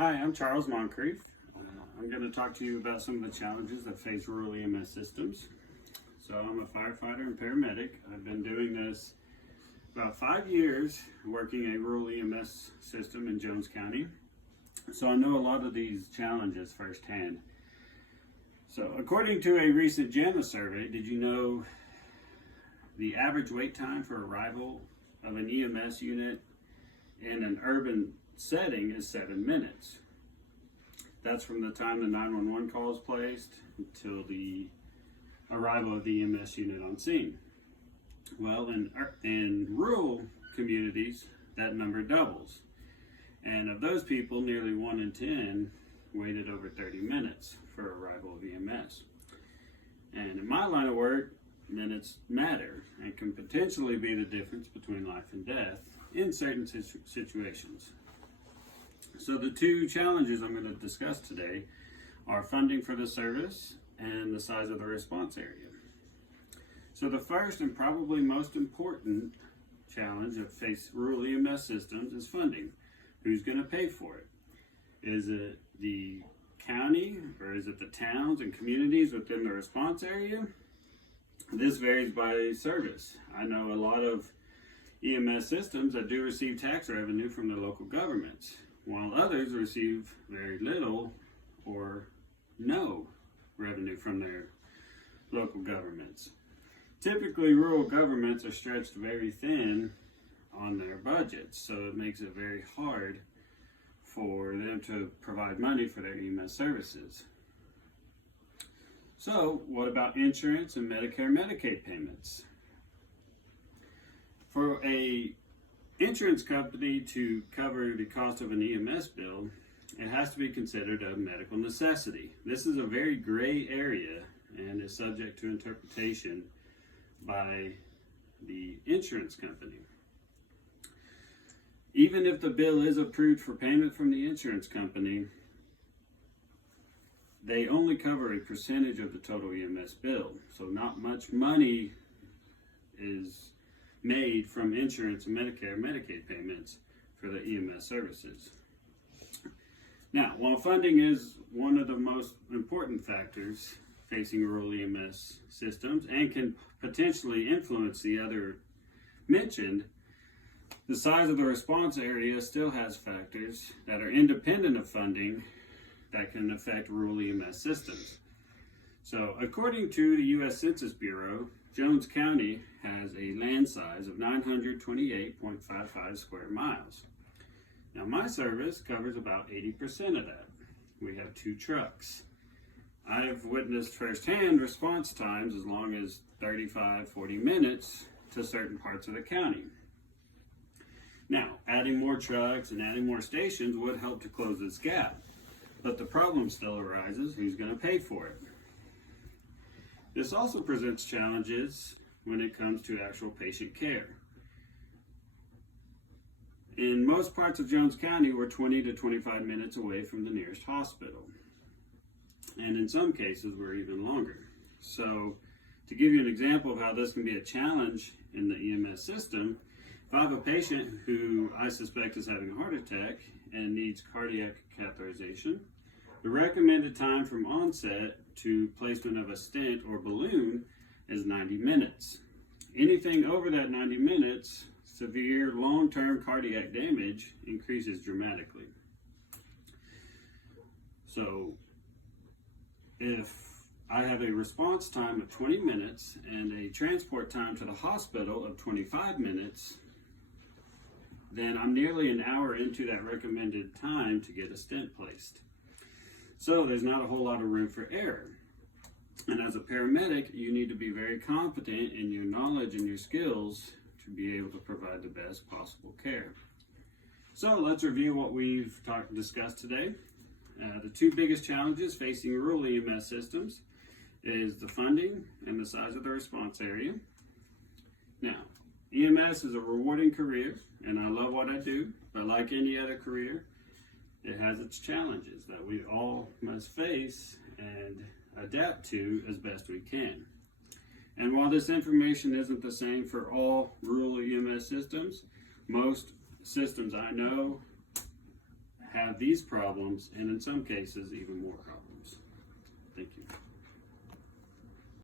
Hi, I'm Charles Moncrief. I'm going to talk to you about some of the challenges that face rural EMS systems. So I'm a firefighter and paramedic. I've been doing this about 5 years, working a rural EMS system in Jones County. So I know a lot of these challenges firsthand. So according to a recent JAMA survey, did you know the average wait time for arrival of an EMS unit in an urban setting is 7 minutes. That's from the time the 911 call is placed until the arrival of the EMS unit on scene. Well, in rural communities, that number doubles. And of those people, nearly 1 in 10 waited over 30 minutes for arrival of EMS. And in my line of work, minutes matter and can potentially be the difference between life and death in certain situations. So the two challenges I'm going to discuss today are funding for the service and the size of the response area. So the first and probably most important challenge that face rural EMS systems is funding. Who's going to pay for it? Is it the county or is it the towns and communities within the response area? This varies by service. I know a lot of EMS systems that do receive tax revenue from their local governments, while others receive very little or no revenue from their local governments. Typically, rural governments are stretched very thin on their budgets, so it makes it very hard for them to provide money for their EMS services. So, what about insurance and Medicare and Medicaid payments? For a insurance company to cover the cost of an EMS bill, it has to be considered a medical necessity. This is a very gray area and is subject to interpretation by the insurance company. Even if the bill is approved for payment from the insurance company, they only cover a percentage of the total EMS bill. So not much money is made from insurance and Medicare and Medicaid payments for the EMS services. Now, while funding is one of the most important factors facing rural EMS systems and can potentially influence the other mentioned, the size of the response area still has factors that are independent of funding that can affect rural EMS systems. So, according to the U.S. Census Bureau, Jones County has a land size of 928.55 square miles. Now, my service covers about 80% of that. We have 2 trucks. I've witnessed firsthand response times as long as 35-40 minutes to certain parts of the county. Now, adding more trucks and adding more stations would help to close this gap, but the problem still arises: who's going to pay for it? This also presents challenges when it comes to actual patient care. In most parts of Jones County, we're 20 to 25 minutes away from the nearest hospital. And in some cases, we're even longer. So, to give you an example of how this can be a challenge in the EMS system, if I have a patient who I suspect is having a heart attack and needs cardiac catheterization, the recommended time from onset to placement of a stent or balloon is 90 minutes. Anything over that 90 minutes, severe long-term cardiac damage increases dramatically. So, if I have a response time of 20 minutes and a transport time to the hospital of 25 minutes, then I'm nearly an hour into that recommended time to get a stent placed. So there's not a whole lot of room for error. And as a paramedic, you need to be very confident in your knowledge and your skills to be able to provide the best possible care. So let's review what we've discussed today. The 2 biggest challenges facing rural EMS systems is the funding and the size of the response area. Now, EMS is a rewarding career, and I love what I do, but like any other career, it has its challenges that we all must face and adapt to as best we can. And while this information isn't the same for all rural EMS systems, most systems I know have these problems, and in some cases, even more problems. Thank you.